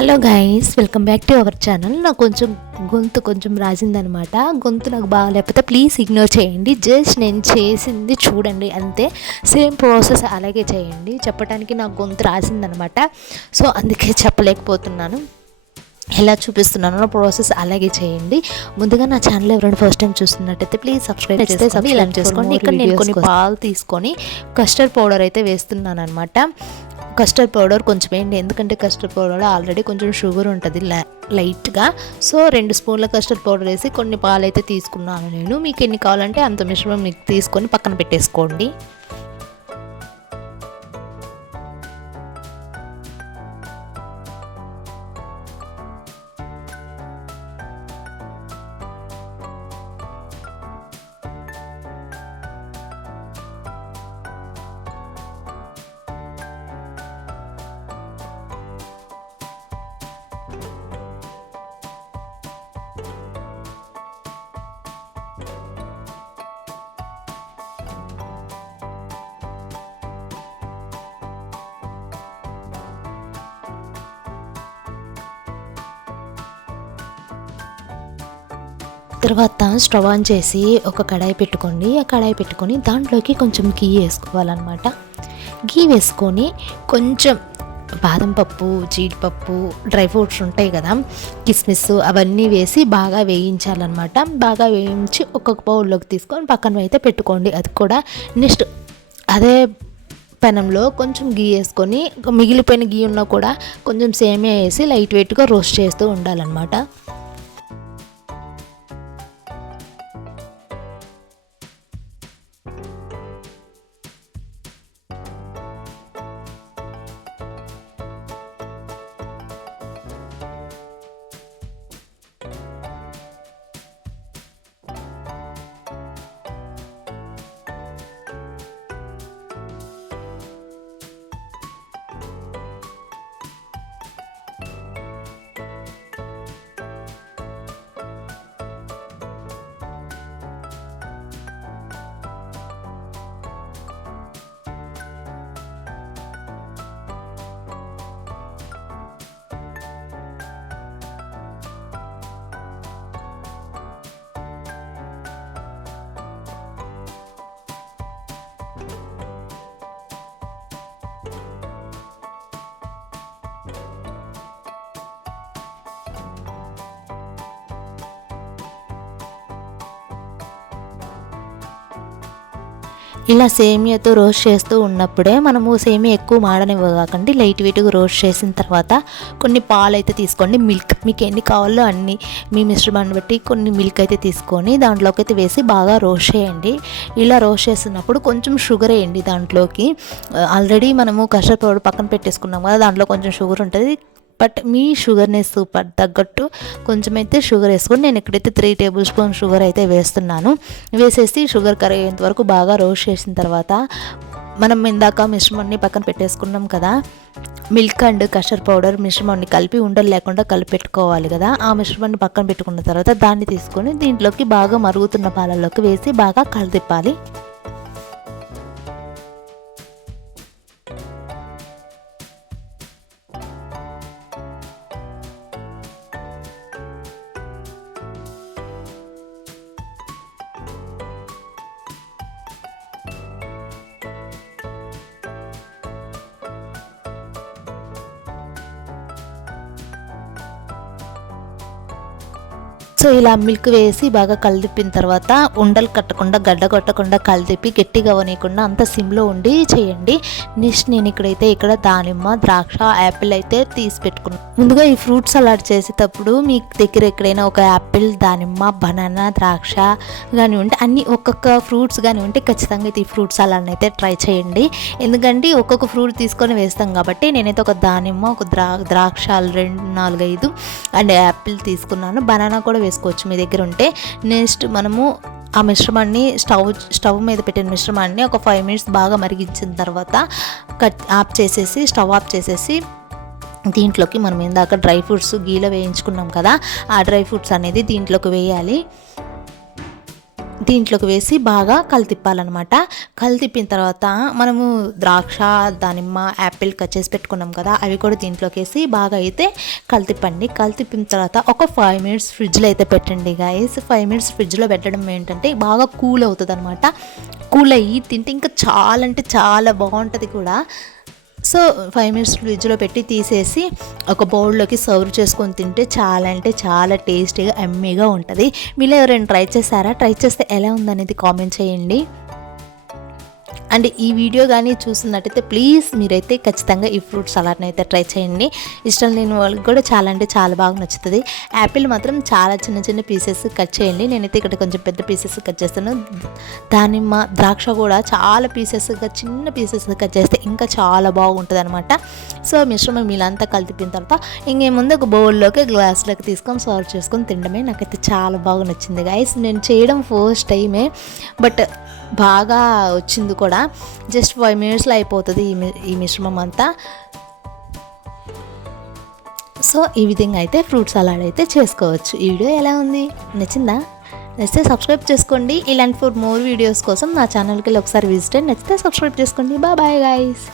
Hello guys, welcome back to our channel. నాకు గొంతు రాసిందనమాట. గొంతు నాకు బాగాలేకపోతే ప్లీజ్ ఇగ్నోర్ చేయండి. జస్ట్ నేను చేసింది చూడండి అంతే. సేమ్ ప్రాసెస్ అలాగే చేయండి. చెప్పడానికి నాకు గొంతు రాసిందనమాట. సో అందుకే చెప్పలేకపోతున్నాను. ఎలా చూపిస్తున్నానో ప్రాసెస్ అలాగే చేయండి. ముందుగా నా ఛానల్ ఎవరైనా ఫస్ట్ టైం చూస్తున్నట్టయితే ప్లీజ్ సబ్స్క్రైబ్ చేసుకోండి. ఇక్కడ నేను కొన్ని పాలు తీసుకొని కస్టర్డ్ పౌడర్ అయితే వేస్తున్నాను అనమాట. కస్టర్డ్ పౌడర్ కొంచెం వేయండి, ఎందుకంటే కస్టర్డ్ పౌడర్ ఆల్రెడీ కొంచెం షుగర్ ఉంటుంది లైట్గా. సో 2 స్పూన్ల కస్టర్డ్ పౌడర్ వేసి కొన్ని పాలు అయితే తీసుకున్నాను నేను. మీకు ఎన్ని కావాలంటే అంత మిశ్రమం మీకు తీసుకొని పక్కన పెట్టేసుకోండి. తర్వాత స్టవ్ ఆన్ చేసి ఒక కడాయి పెట్టుకోండి. ఆ కడాయి పెట్టుకొని దాంట్లోకి కొంచెం గీ వేసుకోవాలన్నమాట. గీ వేసుకొని కొంచెం బాదం పప్పు, జీడిపప్పు, డ్రై ఫ్రూట్స్ ఉంటాయి కదా, కిస్మిస్, అవన్నీ వేసి బాగా వేయించాలన్నమాట. బాగా వేయించి ఒక్కొక్క బౌల్లోకి తీసుకొని పక్కన అయితే పెట్టుకోండి. అది కూడా నెక్స్ట్ అదే పెనంలో కొంచెం గీ వేసుకొని, మిగిలిపోయిన గీ ఉన్నా కూడా కొంచెం సేమియా వేసి లైట్ వెయిట్గా రోస్ట్ చేస్తూ ఉండాలన్నమాట. ఇలా సేమియాతో రోస్ట్ చేస్తూ ఉన్నప్పుడే మనము సేమియా ఎక్కువ మాడనివ్వకండి, లైట్ వెయిట్గా రోస్ట్ చేసిన తర్వాత కొన్ని పాలు అయితే తీసుకోండి. మిల్క్ మీకు ఎన్ని కావాలో అన్ని మీ మిశ్రమాన్ని బట్టి కొన్ని మిల్క్ అయితే తీసుకొని దాంట్లోకి అయితే వేసి బాగా రోస్ట్ చేయండి. ఇలా రోస్ట్ చేస్తున్నప్పుడు కొంచెం షుగర్ వేయండి దాంట్లోకి. ఆల్రెడీ మనము కస్టర్డ్ పౌడర్ పక్కన పెట్టేసుకున్నాం కదా, దాంట్లో కొంచెం షుగర్ ఉంటుంది. బట్ మీ షుగర్నెస్ తగ్గట్టు కొంచెం అయితే షుగర్ వేసుకొని, నేను ఇక్కడైతే 3 టేబుల్ స్పూన్ షుగర్ అయితే వేస్తున్నాను. వేసేసి షుగర్ కరిగేంత వరకు బాగా రోస్ట్ చేసిన తర్వాత మనం ఇందాక మిశ్రమాన్ని పక్కన పెట్టేసుకున్నాం కదా, మిల్క్ అండ్ కస్టర్డ్ పౌడర్ మిశ్రమాన్ని కలిపి ఉండలు లేకుండా కలిపి పెట్టుకోవాలి కదా. ఆ మిశ్రమాన్ని పక్కన పెట్టుకున్న తర్వాత దాన్ని తీసుకొని దీంట్లోకి బాగా మరుగుతున్న పాలల్లోకి వేసి బాగా కలదిప్పాలి. సో ఇలా మిల్క్ వేసి బాగా కలిదిప్పిన తర్వాత ఉండలు కట్టకుండా, గడ్డ కొట్టకుండా కలిదిప్పి గట్టిగా అవనీయకుండా అంత సిమ్లో ఉండి చేయండి. నెక్స్ట్ నేను ఇక్కడ దానిమ్మ, ద్రాక్ష, యాపిల్ అయితే తీసి పెట్టుకున్నాను. ముందుగా ఈ ఫ్రూట్ సలాడ్ చేసేటప్పుడు మీ దగ్గర ఎక్కడైనా ఒక యాపిల్, దానిమ్మ, బనానా, ద్రాక్ష కానీ ఉంటే అన్ని ఒక్కొక్క ఫ్రూట్స్ కానీ ఉంటే ఖచ్చితంగా అయితే ఈ ఫ్రూట్ సలాడ్ని అయితే ట్రై చేయండి. ఎందుకంటే ఒక్కొక్క ఫ్రూట్ తీసుకొని వేస్తాం కాబట్టి నేనైతే ఒక దానిమ్మ, ఒక ద్రాక్ష 2, 4, 5 అండ్ యాపిల్ తీసుకున్నాను. బనానా కూడా వేసుకోవచ్చు మీ దగ్గర ఉంటే. నెక్స్ట్ మనము ఆ మిశ్రమాన్ని స్టవ్ మీద పెట్టిన మిశ్రమాన్ని ఒక 5 మినిట్స్ బాగా మరిగించిన తర్వాత స్టవ్ ఆఫ్ చేసేసి దీంట్లోకి మనం ఇందాక డ్రై ఫ్రూట్స్ గీలో వేయించుకున్నాం కదా, ఆ డ్రై ఫ్రూట్స్ అనేది దీంట్లోకి వేయాలి. దీంట్లోకి వేసి బాగా కలితిప్పాలన్నమాట. కలితిప్పిన తర్వాత మనము ద్రాక్ష, దానిమ్మ, యాపిల్ కట్ చేసి పెట్టుకున్నాం కదా, అవి కూడా దీంట్లోకి వేసి బాగా అయితే కలితిప్పండి. కలితిప్పిన తర్వాత ఒక 5 మినిట్స్ ఫ్రిడ్జ్లో అయితే పెట్టండి గైస్. 5 మినిట్స్ ఫ్రిడ్జ్లో పెట్టడం ఏంటంటే బాగా కూల్ అవుతుంది అనమాట. కూల్ అయ్యి తింటే ఇంకా చాలా అంటే చాలా బాగుంటుంది కూడా. సో 5 మినిట్స్ ఫ్రిడ్జ్లో పెట్టి తీసేసి ఒక బౌల్లోకి సర్వ్ చేసుకొని తింటే చాలా అంటే చాలా టేస్టీగా ఎమ్మీగా ఉంటుంది. మీలో ఎవరైనా ట్రై చేస్తారా? ట్రై చేస్తే ఎలా ఉందనేది కామెంట్ చేయండి. అండ్ ఈ వీడియో కానీ చూస్తున్నట్టయితే ప్లీజ్ మీరైతే ఖచ్చితంగా ఈ ఫ్రూట్ సలాడ్ని అయితే ట్రై చేయండి. ఇష్టం లేని వాళ్ళకి కూడా చాలా అంటే చాలా బాగా నచ్చుతుంది. యాపిల్ మాత్రం చాలా చిన్న చిన్న పీసెస్ కట్ చేయండి. నేనైతే ఇక్కడ కొంచెం పెద్ద పీసెస్ కట్ చేస్తాను. దానిమ్మ, ద్రాక్ష కూడా చాలా పీసెస్గా చిన్న పీసెస్గా కట్ చేస్తే ఇంకా చాలా బాగుంటుంది అనమాట. సో మిశ్రమం మీలంతా కలిపిన తర్వాత ఇంకేముందు ఒక బౌల్లోకి గ్లాస్లోకి తీసుకొని సర్వ్ చేసుకొని తినడమే. నాకైతే చాలా బాగా నచ్చింది గైస్. నేను చేయడం ఫస్ట్ టైమే, బట్ బాగా వచ్చింది కూడా. జస్ట్ 5 మినిట్స్లో అయిపోతుంది ఈ మిశ్రమం అంతా. సో ఈ విధంగా అయితే ఫ్రూట్ సలాడ్ అయితే చేసుకోవచ్చు. ఈ వీడియో ఎలా ఉంది? నచ్చిందా? నచ్చితే సబ్స్క్రైబ్ చేసుకోండి. ఇలాంటి ఫర్ మోర్ వీడియోస్ కోసం నా ఛానల్కి ఒకసారి విజిట్ అయ్యి నచ్చితే సబ్స్క్రైబ్ చేసుకోండి. Bye guys.